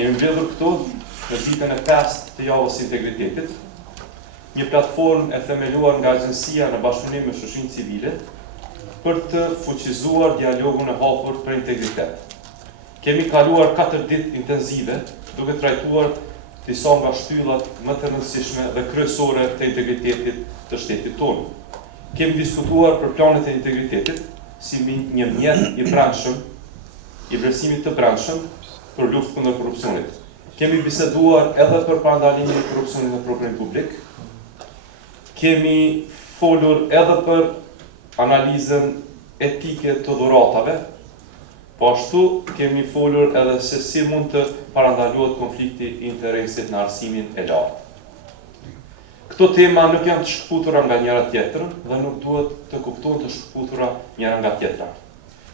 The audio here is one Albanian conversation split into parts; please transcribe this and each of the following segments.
Kemi mbledhur këtu në ditën e 5 të javës integritetit, një platformë e themeluar nga agjencia në bashkëpunim me shoqërinë civile për të fuqizuar dialogun e hapur për integritet. Kemi kaluar 4 ditë intenzive duke trajtuar disa nga shtyllat më të rëndësishme dhe kryesore të integritetit të shtetit tonë. Kemi diskutuar për planet e integritetit si një mjet i brendshëm, i vlerësimit të brendshëm për luftë kundër korrupsionit. Kemi biseduar edhe për parandalimin e korrupsionit në prokurim publik. Kemi folur edhe për analizën etike të dhuratave, po ashtu kemi folur edhe se si mund të parandalohet konflikti i interesit në arsimin e lartë. Këto tema nuk janë të shkëputura nga njëra tjetrën dhe nuk duhet të kuptohen të shkëputura njëra nga tjetra.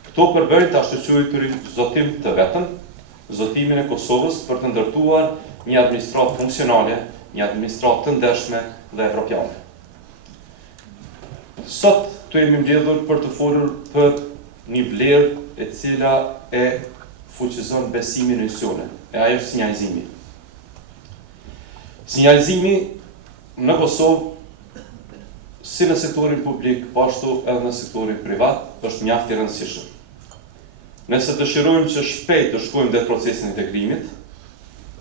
Këto përbëjnë të ashtuquajturin zotim të vetëm, zotimin e Kosovës për të ndërtuar një administratë funksionale, një administratë të ndershme dhe evropiane. Sot të jemi mbledhur për të folur për një vlerë e cila e fuqizon besimin në institucione, e ajo është sinjalizimi. Sinjalizimi në Kosovë, si në sektorin publik, po ashtu edhe në sektorin privat, është mjaft i rëndësishëm. Nëse dëshirojmë që shpejt të shkojmë dhe procesin e integrimit,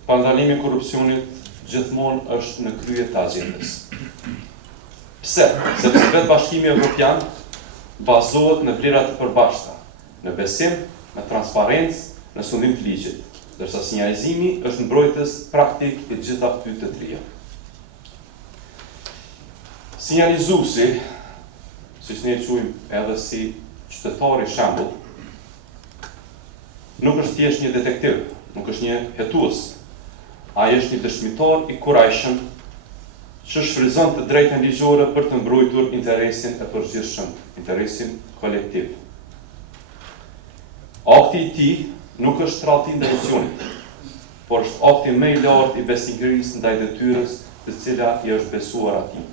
parandalimi i korrupsionit gjithmonë është në krye të agjendës. Pse? Sepse vetë Bashkimi Evropian bazohet në vlera të përbashkëta, në besim, në transparencë, në sundim të ligjit, ndërsa sinjalizimi është mbrojtës praktik i gjitha këtyre të trija. Sinjalizuesi, siç ne e quajmë edhe si qytetari shembull, nuk është thjesht një detektiv, nuk është një hetues. Ai është një dëshmitar i kurajshëm që shfryzon të drejtën ligjore për të mbrojtur interesin e përgjithshëm, interesin kolektiv. Akti i tij nuk është tradhti i institucionit, por është akti më i lartë i besnikërisë ndaj detyrës të cila i është besuar atij.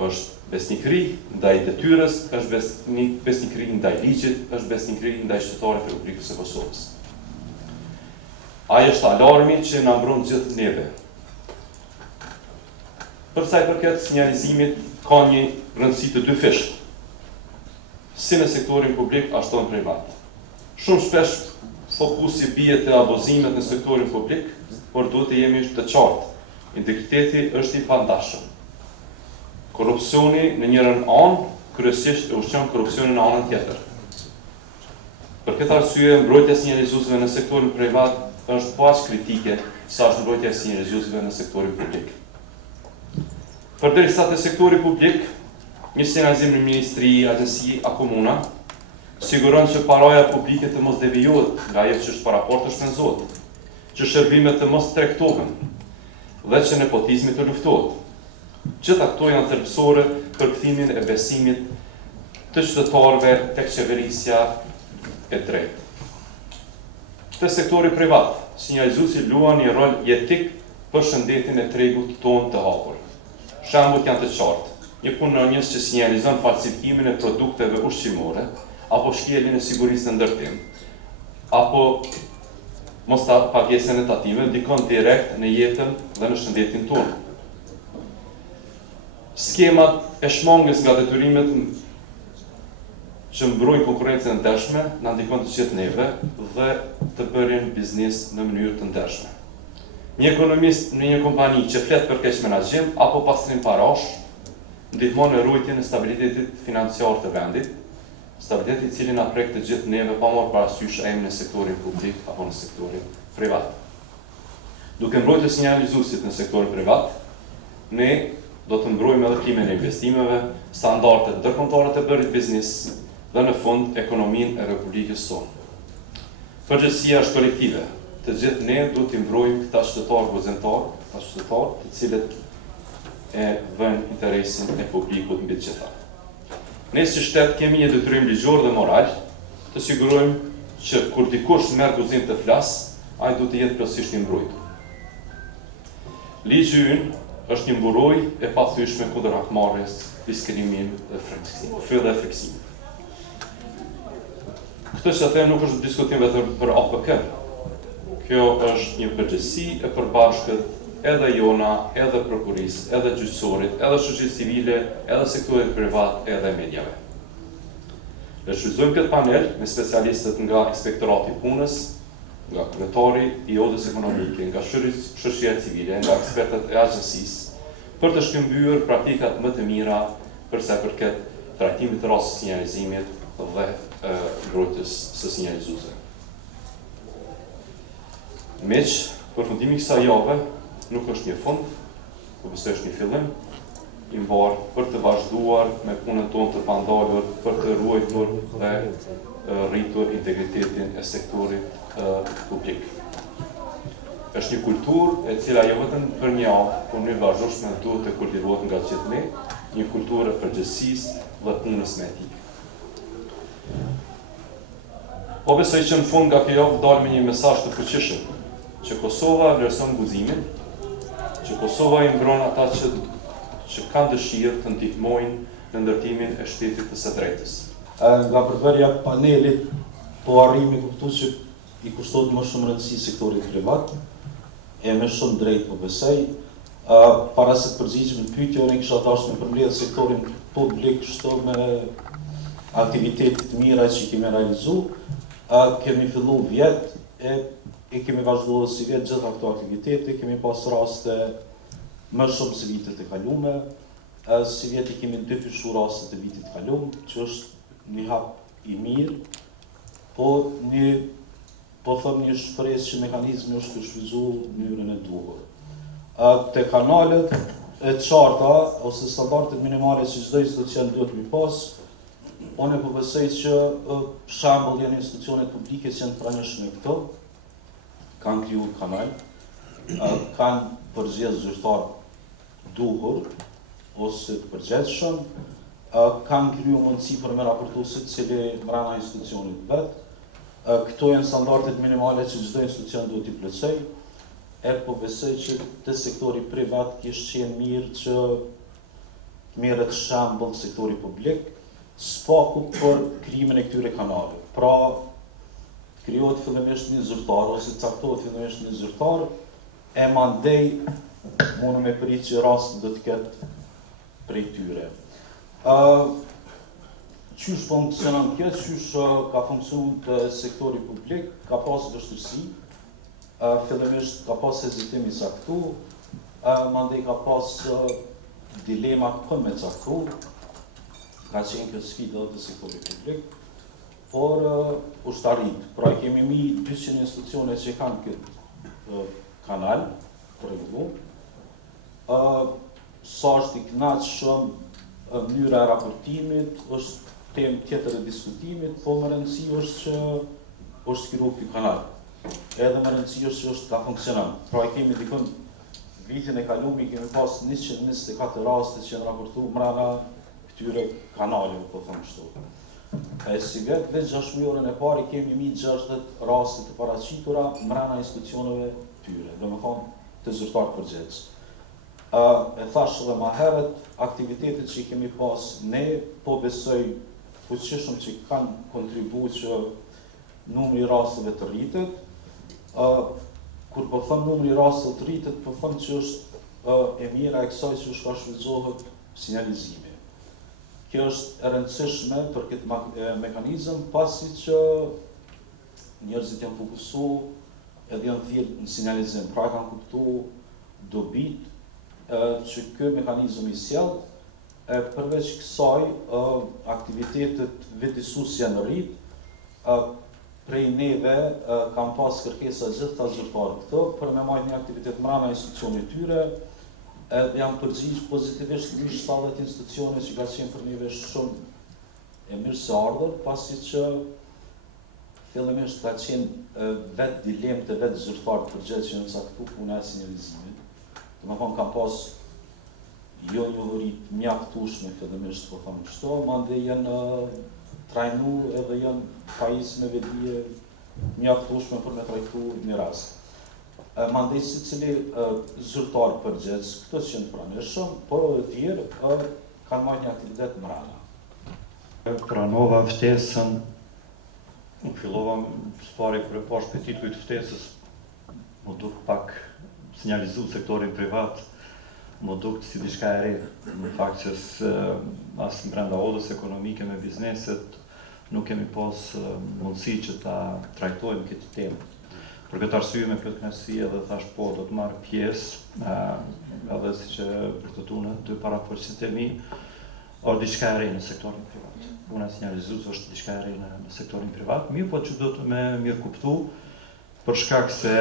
Është besnikëri ndaj detyrës, është besnikëri ndaj ligjit, është besnikëri ndaj qytetarëve të Republikës së Kosovës. Ai është alarmi që na mbron gjithë neve. Për sa i përket sinjalizimit, ka një rëndësi të dyfishtë, si në sektorin publik, ashtu në privat. Shumë shpesh fokusi bie te abuzimet në sektorin publik, por duhet të jemi të qartë. Integriteti është i pandashëm. Korrupsioni në njërin anë kryesisht e ushqen korrupsionin në anën tjetër. Për këtë arsye, mbrojtja e sinjalizuesve në sektorin privat është po aq kritike sa është mbrojtja e sinjalizuesve në sektorin publik. Përderisa te sektori publik, një sinjalizim në ministri, agjenci a komuna, siguron që paraja publike të mos devijohet nga ajo që është paraport të shpenzohet, që shërbimet të mos tregtohen dhe që nepotizmi të luftohet. Gjitha këto janë thelbësore për kthimin e besimit të qytetarëve tek qeverisja e drejtë. Te sektori privat, sinjalizuesi luan një rol jetik për shëndetin e tregut tonë të hapur. Shembujt janë të qartë. Një punonjës që sinjalizon falsifikimin e produkteve ushqimore, apo shkeljen e sigurisë në ndërtim, apo mospagesën e tatimeve, ndikon direkt në jetën dhe në shëndetin tonë. Skemat e shmangës nga detyrimet që mbrojnë konkurrencën e ndershme na ndikon të gjithë neve dhe të bërin biznes në mënyrë të ndershme. Një ekonomist në një kompani që flet për keq menaxhim apo pastrim parash, ndihmon në ruajtjen e stabilitetit financiar të vendit, stabilitet i cili na prek të gjithë neve pa marrë parasysh a jemi në sektorin publik apo në sektorin privat. Duke mbrojtur sinjalizuesit në sektorin privat, ne do të mbrojmë edhe klimën e investimeve, standardet ndërkombëtare të bërit biznes dhe në fund ekonominë e Republikës tonë. Përgjegjësia është kolektive. Të gjithë ne duhet të mbrojmë këta qytetarë vëzëntar, këta qytetarë të cilët e vënë interesin e publikut mbi të gjitha. Ne si shtet kemi një detyrim ligjor dhe moral të sigurojmë që kur dikush merr guzim të flas, ai duhet të jetë plotësisht i mbrojtur. Ligji ynë është një mburojë e pathyeshme kundër hakmarrjes, diskriminimit dhe friksimit. Këtë që them nuk është diskutim vetëm për APK. kjo është një përgjegjësi e përbashkët edhe jona, edhe prokurisë, edhe gjyqësorit, edhe shoqërisë civile, edhe sektorit privat, edhe mediave. Le shfrytëzojmë këtë panel me specialistët nga Inspektorati i Punës, nga kryetari i Odës Ekonomike, nga shoqëria civile, nga ekspertët e agjencisë, për të shkëmbyer praktikat më të mira për sa i përket trajtimit të rastës së sinjalizimit dhe mbrojtjes së sinjalizuesve. Meq, përfundimi i kësaj jave nuk është një fund, por është një fillim i mbarë për të vazhduar me punën tonë të pandalur për të ruajtur dhe rritur integritetin e sektorit publik. Është një kulturë e cila jo vetëm për një javë, por në vazhdueshme duhet të kultivohet nga gjithë ne, një kulturë e përgjegjësisë dhe punës me etikë. Po besoj që në fund nga kjo javë dalë me një mesazh të fuqishëm, që Kosova vlerëson guximin, që Kosova i mbron ata që kanë dëshirë të ndihmojnë në ndërtimin e shtetit të së drejtës. Nga përbërja panelit, po arrimi kuptu që i kushtohet më shumë rëndësi sektorit privat, e me shumë drejt po besoj. Para se të përgjigjëm në pyetje, unë kisha dashur me përmbledh sektorin publik kështu me aktivitetet mira që kemi realizuar. Kemi filluar vjet e kemi vazhduar si vjet gjitha këto aktivitete, kemi pas raste më shumë se vitet e kaluara. Si vjet i kemi dyfishuar rastet e vitit të kaluar, që është një hap i mirë, po thëm një shpresë që mekanizmi është të shfrytzuar në mënyrën e duhur. Te kanalet e qarta ose standardet minimale që çdo institucion duhet mi pas, unë po besoj që shembull janë institucionet publike që janë pranishme këto, kanë krijuar kanal, kanë përgjegjës zyrtar duhur ose të përgjegjshëm, kanë krijuar mundësi për me raportu secili brenda institucionit vet. Këto janë standardet minimale që çdo institucion duhet t'i plotësojë. Po besoj që te sektori privat kishte qenë mirë që merret shembull sektori publik, spaku për krijimin e këtyre kanaleve. Pra, krijohet fillimisht një zyrtar ose caktohet fillimisht një zyrtar, e mandej mundu me prit që rasti do të ketë prej tyre. Qysh funksionon kjo, qysh ka funksionuar te sektori publik, ka pas vështirësi, fillimisht ka pas hezitim i caktuar, mandej ka pas dilema për me caktuar, ka qenë kjo sfida të sektorit publik, por është arrit. Pra kemi mi 200 institucione që kanë këtë kanal të rregulluar. Sa është i kënaqshëm mënyra e raportimit, është temë tjetër e diskutimit, po më rëndësi është që është krijuar ky kanal. Edhe më rëndësi është që është ka funksionon. Pra kemi dikon vitin e kaluar kemi pas 124 raste që janë raportuar brenda këtyre kanaleve, po them kështu. Si vetë 6 muajin e parë kemi 160 raste të paraqitura brenda institucioneve tyre, domethënë të zyrtar përgjegjës. E thash edhe më herët, aktivitetet që kemi pas ne, po besoj fuqishëm që kanë kontribuar që numri i rasteve të rritet. Kur po them numri i rasteve të rritet, po them që është e mira e kësaj që shfrytëzohet sinjalizimi. Kjo është e rëndësishme për këtë mekanizëm, pasi që njerëzit janë fokusuar edhe janë thirrur në sinjalizim, pra kanë kuptuar dobit që ky mekanizëm i sjell. Përveç kësaj, aktivitetet vetësuese janë rrit, prej neve kam pas kërkesa gjitha zyrtarë këto, për me marrë një aktivitet brenda institucionit tyre, janë përgjigj pozitivisht 70 institucione që ka qenë për neve shumë e mirë se ardhur, pasi që fillimisht ka qenë vetë dilemë të vetë zyrtarë të përgjegjës që janë caktuar puna e sinjalizimit. Domethënë ka pas jo njohurit mjaftueshme fillimisht, po them kështu, mandej janë trajnuar edhe janë pajisë me vedije mjaftueshme për me trajtuar një rast. Mandej secili zyrtar përgjegjës, këto që janë pranishëm, por edhe të tjerë kanë marrë një aktivitet mbrana. Pranova ftesën, nuk fillova së pari kur e pash petitull të ftesës, më duk pak sinjalizu sektorin privat, më duk si diçka e re. Në fakt që as brenda odës ekonomike me bizneset nuk kemi pas mundësi që ta trajtojmë këtë temë. Për këtë arsye me plot kënaqësi edhe thash po do të marr pjesë, edhe siç e vërtetuan dy paraportësit e mi, është diçka e re në sektorin privat. Puna e sinjalizues është diçka e re në sektorin privat, mirë po që do të me mirë kuptu, për shkak se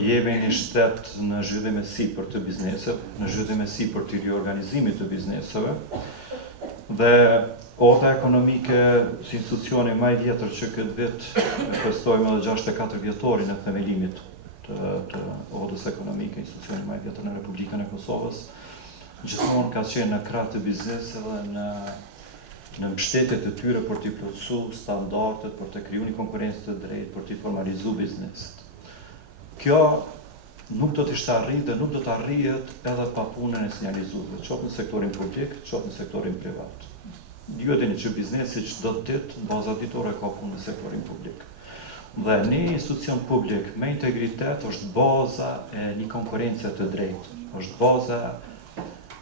jemi një shtet në zhvillim e sipër të bizneset, në zhvillim e sipër të riorganizimit të bizneseve, dhe Odha ekonomike si institucioni më i vjetër që këtë vit festojmë edhe 64 vjetorin e themelimit të Odhës ekonomike, institucioni më i vjetër në Republikën e Kosovës, gjithmonë ka qenë në krah të bizneseve në mbështetjet e tyre për t'i plotësu standardet, për të kriju një konkurrencë të drejtë, për t'i formalizu bizneset. Kjo nuk do t'ishte arrit dhe nuk do t'arrihet edhe pa punën e sinjalizuesve, qoftë në sektorin publik, qoftë në sektorin privat. Ju e dini që biznesi çdo ditë baza ditore ka punë në sektorin publik. Dhe një institucion publik me integritet është baza e një konkurrence të drejtë, është baza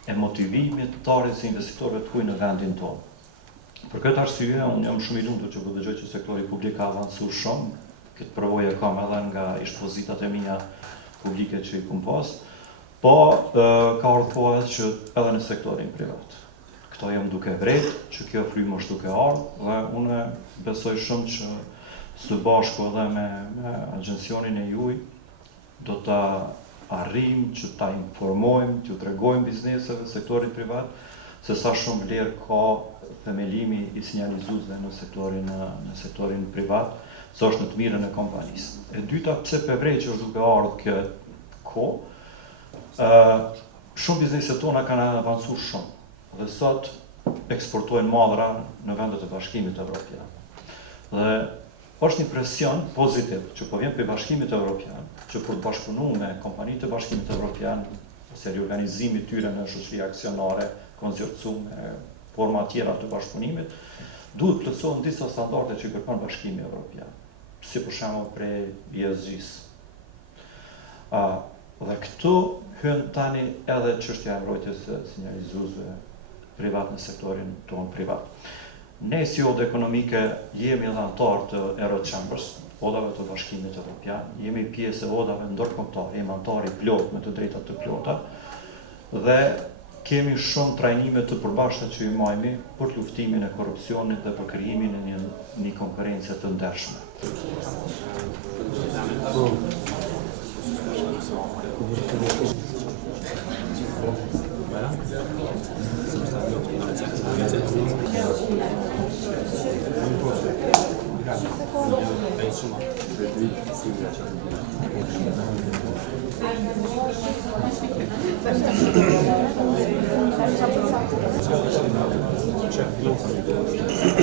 e motivimit të arritjes së investitorëve të huaj në vendin tonë. Për këtë arsye, unë jam shumë i lumtur që po dëgjoj që sektori publik ka avancuar shumë. Këtë përvojë kam edhe nga ekspozitat e mia publike që i kam pas, po ka ardhur koha që edhe në sektorin privat. Këto jam duke vrejt që kjo frymë është duke ardhur dhe unë besoj shumë që së bashku edhe me agjencionin e juaj do ta arrijmë që ta informojmë, t'ju tregojmë bizneseve, sektorit privat, se sa shumë vlerë ka themelimi i sinjalizuesve në sektorin privat, se është në të mirën e kompanisë. E dyta, pse pe vrej që është duke ardhur kjo kohë, shumë bizneset tona kanë avancuar shumë. Dhe sot eksportojnë madhra në vendet e Bashkimit Evropian. Dhe është një presion pozitiv që po vjen për Bashkimit Evropian, që për të bashkëpunu me kompanitë e Bashkimit Evropian, ose riorganizimi tyre në shoqëri aksionare, konsorcium me forma tjera të bashkëpunimit, duhet plotësohen disa standarde që i kërkon Bashkimi Evropian, si për shembull prej ESG-s. Dhe këtu hyn tani edhe çështja e mbrojtjes së sinjalizuesve privat në sektorin tonë privat. Ne si Odhë ekonomike jemi edhe antar të Eurochambers, odhave të Bashkimit Evropian, jemi pjesë e odhave ndërkombëtare, jemi antar i plot me të drejtat të plota dhe kemi shumë trajnime të përbashkëta që i majmi për luftimin e korrupsionit dhe për krijimin e një konkurrence të ndershme. Check.